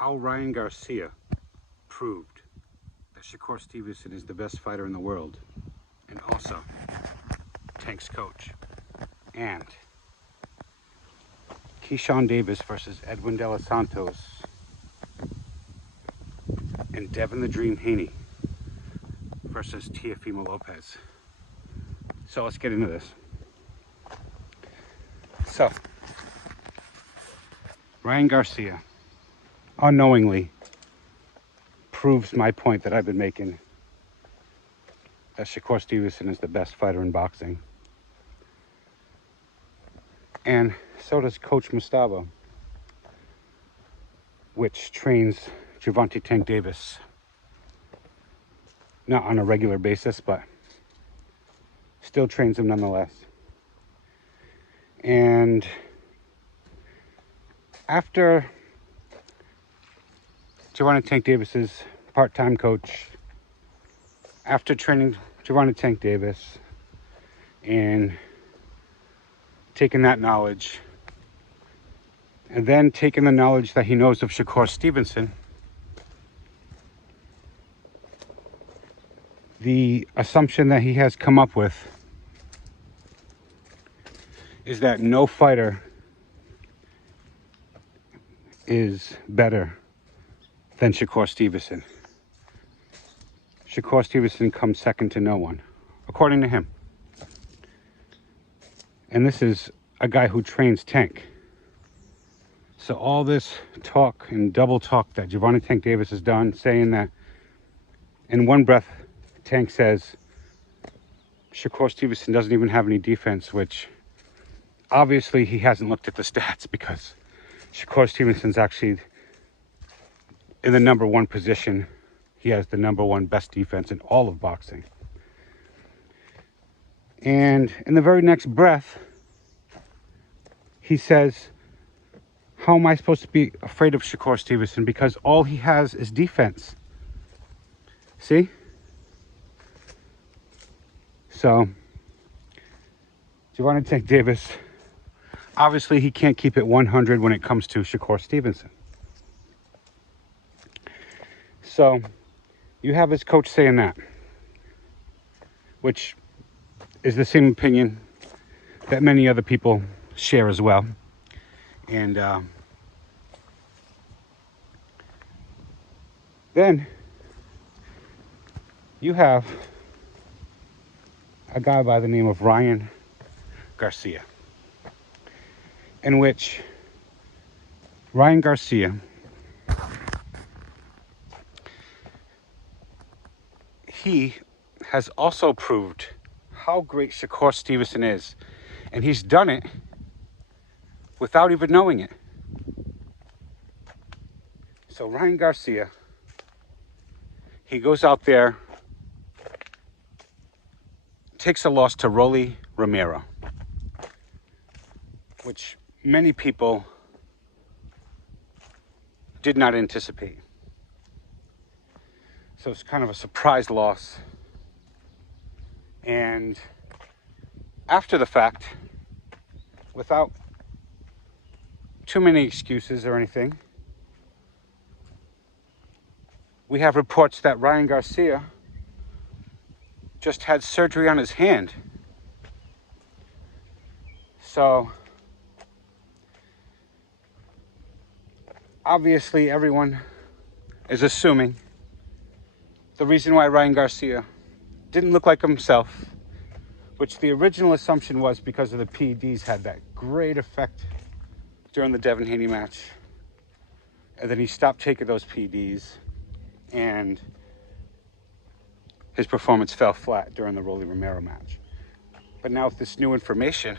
how Ryan Garcia proved that Shakur Stevenson is the best fighter in the world, and also Tank's coach. And Keyshawn Davis versus Edwin Santos, and Devin the Dream Haney versus Teofimo Lopez. So let's get into this. So, Ryan Garcia unknowingly proves my point that I've been making, that Shakur Stevenson is the best fighter in boxing. And so does Coach Mustafa, which trains Gervonta Tank Davis. Not on a regular basis, but still trains him nonetheless. And after Gervonta Tank Davis's part-time coach, after training Gervonta Tank Davis and taking that knowledge, and then taking the knowledge that he knows of Shakur Stevenson, the assumption that he has come up with is that no fighter is better than Shakur Stevenson. Shakur Stevenson comes second to no one, according to him. And this is a guy who trains Tank. So all this talk and double talk that Gervonta Tank Davis has done, saying that in one breath, Tank says Shakur Stevenson doesn't even have any defense, which obviously he hasn't looked at the stats, because Shakur Stevenson's actually in the number one position. He has the number one best defense in all of boxing. And in the very next breath, he says, how am I supposed to be afraid of Shakur Stevenson? Because all he has is defense. See? So, Gervonta Tank Davis, obviously he can't keep it 100 when it comes to Shakur Stevenson. So, you have his coach saying that, which is the same opinion that many other people share as well. And then you have a guy by the name of Ryan Garcia, in which Ryan Garcia, he has also proved how great Shakur Stevenson is, and he's done it without even knowing it. So Ryan Garcia, he goes out there, takes a loss to Rolly Romero, which many people did not anticipate. So it's kind of a surprise loss. And after the fact, without too many excuses or anything, we have reports that Ryan Garcia just had surgery on his hand. So obviously everyone is assuming the reason why Ryan Garcia didn't look like himself, which the original assumption was because of the PEDs had that great effect during the Devin Haney match. And then he stopped taking those PEDs, and his performance fell flat during the Rolly Romero match. But now with this new information,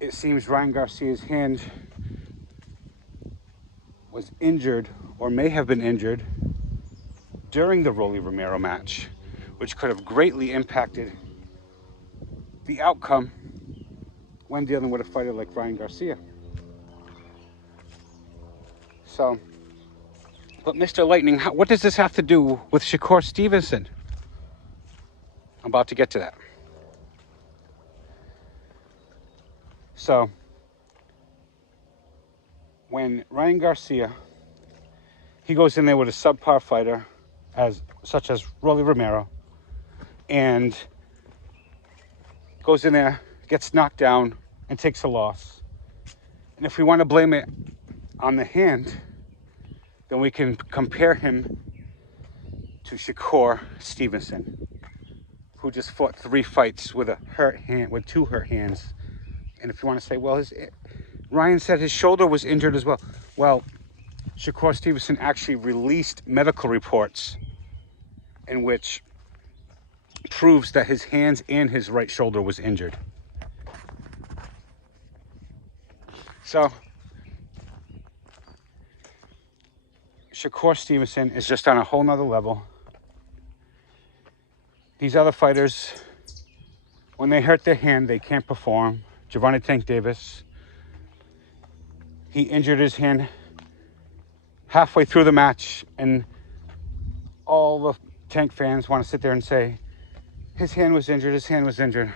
it seems Ryan Garcia's hand was injured, or may have been injured, during the Rolly Romero match, which could have greatly impacted the outcome when dealing with a fighter like Ryan Garcia. So, but Mr. Lightning, what does this have to do with Shakur Stevenson? I'm about to get to that. So, when Ryan Garcia, he goes in there with a subpar fighter, such as Rolly Romero, and goes in there, gets knocked down, and takes a loss. And if we want to blame it on the hand, then we can compare him to Shakur Stevenson, who just fought 3 fights with with 2 hurt hands. And if you want to say, well, Ryan said his shoulder was injured as well. Well, Shakur Stevenson actually released medical reports in which proves that his hands and his right shoulder was injured. So Shakur Stevenson is just on a whole nother level. These other fighters, when they hurt their hand, they can't perform. Gervonta Tank Davis, he injured his hand halfway through the match, and all the Tank fans want to sit there and say, his hand was injured, his hand was injured.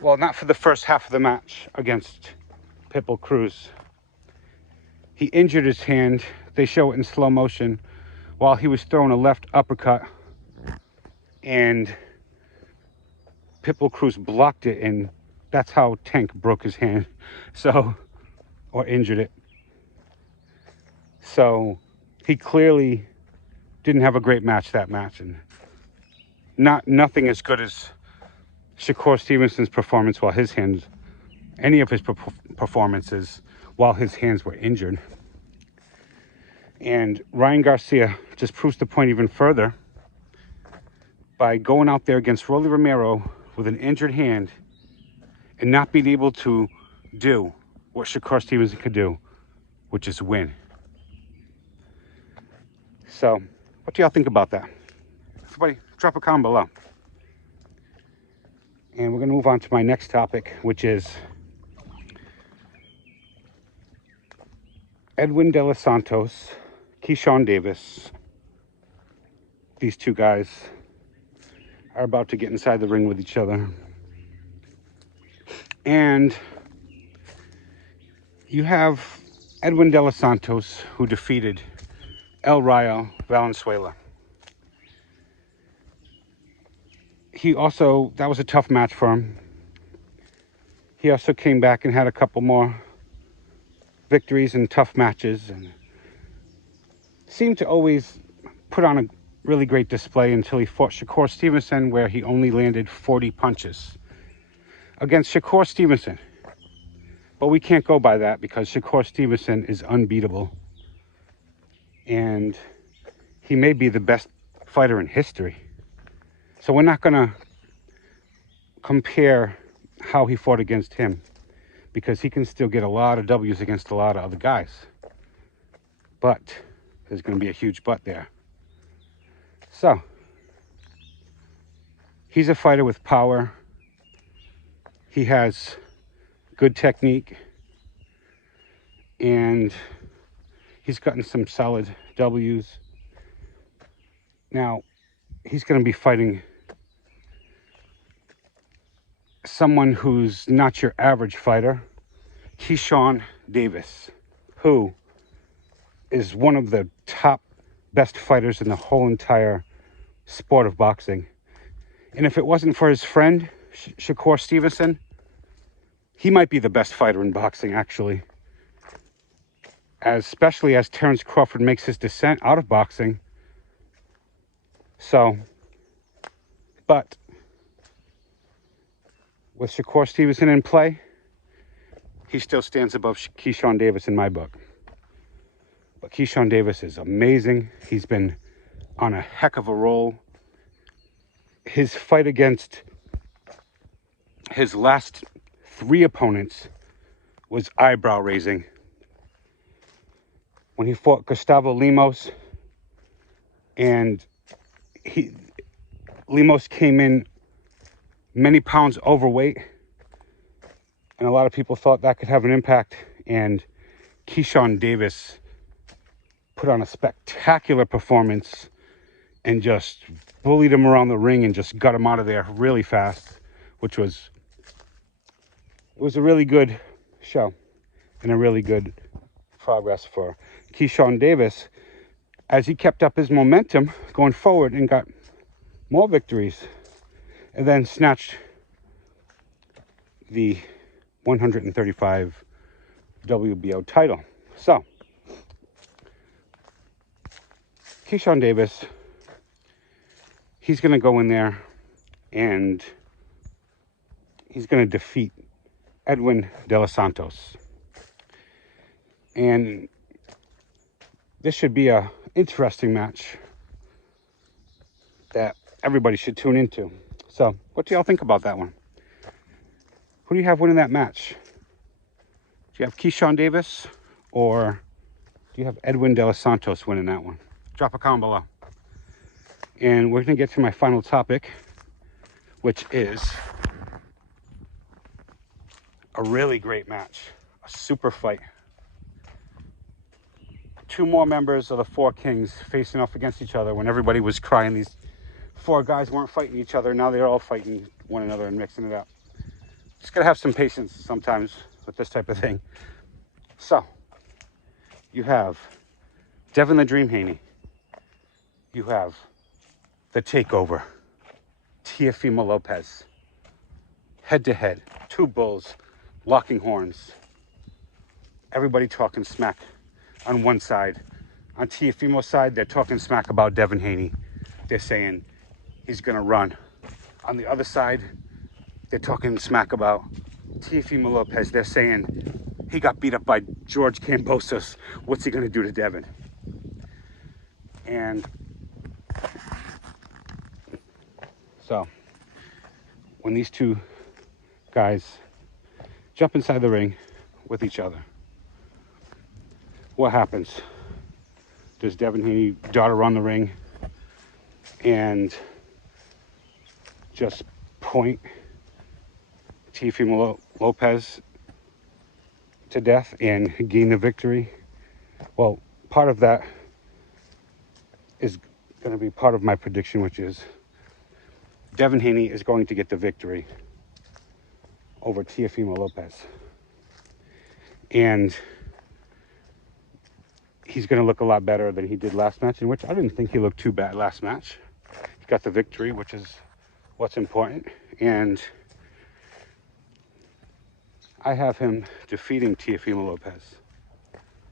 Well, not for the first half of the match against Pitbull Cruz. He injured his hand. They show it in slow motion while he was throwing a left uppercut, and Pitbull Cruz blocked it, and that's how Tank broke his hand, or injured it. So he clearly didn't have a great match that match, and nothing as good as Shakur Stevenson's performance while his hands, any of his performances while his hands were injured. And Ryan Garcia just proves the point even further by going out there against Rolly Romero with an injured hand and not being able to do what Shakur Stevenson could do, which is win. So, what do y'all think about that? Somebody drop a comment below. And we're going to move on to my next topic, which is Edwin Delos Santos, Keyshawn Davis. These 2 guys are about to get inside the ring with each other. And you have Edwin Delos Santos, who defeated El Rayo Valenzuela. That was a tough match for him. He also came back and had a couple more victories in tough matches, and seemed to always put on a really great display until he fought Shakur Stevenson, where he only landed 40 punches against Shakur Stevenson. But we can't go by that because Shakur Stevenson is unbeatable. And he may be the best fighter in history. So we're not going to compare how he fought against him, because he can still get a lot of W's against a lot of other guys. But there's going to be a huge but there. So he's a fighter with power. He has good technique, and he's gotten some solid W's. Now, he's going to be fighting someone who's not your average fighter, Keyshawn Davis, who is one of the top best fighters in the whole entire sport of boxing. And if it wasn't for his friend, Shakur Stevenson, he might be the best fighter in boxing, actually. Especially as Terrence Crawford makes his descent out of boxing. So, but with Shakur Stevenson in play, he still stands above Keyshawn Davis in my book. But Keyshawn Davis is amazing. He's been on a heck of a roll. His fight against his last 3 opponents was eyebrow-raising. When he fought Gustavo Lemos, and Lemos came in many pounds overweight, and a lot of people thought that could have an impact, and Keyshawn Davis put on a spectacular performance and just bullied him around the ring and just got him out of there really fast, which was, it was a really good show and a really good progress for Keyshawn Davis as he kept up his momentum going forward and got more victories and then snatched the 135 WBO title. So, Keyshawn Davis, he's going to go in there and he's going to defeat Edwin Delos Santos. And this should be a interesting match that everybody should tune into. So, what do y'all think about that one? Who do you have winning that match? Do you have Keyshawn Davis or do you have Edwin Delos Santos winning that one? Drop a comment below. And we're going to get to my final topic, which is a really great match, a super fight. Two more members of the Four Kings facing off against each other when everybody was crying these four guys weren't fighting each other. Now they're all fighting one another and mixing it up. Just gotta have some patience sometimes with this type of thing. So, you have Devin the Dream Haney. You have the Takeover, Teofimo Lopez. Head to head, two bulls, locking horns. Everybody talking smack on one side. On Teofimo's side, they're talking smack about Devin Haney. They're saying he's gonna run. On the other side, they're talking smack about Teofimo Lopez. They're saying he got beat up by George Kambosos. What's he gonna do to Devin? And so, when these two guys jump inside the ring with each other, what happens? Does Devin Haney dart around the ring and just point Teofimo Lopez to death and gain the victory? Well, part of that is going to be part of my prediction, which is Devin Haney is going to get the victory over Teofimo Lopez. And he's going to look a lot better than he did last match, in which I didn't think he looked too bad last match. He got the victory, which is what's important. And I have him defeating Teofimo Lopez.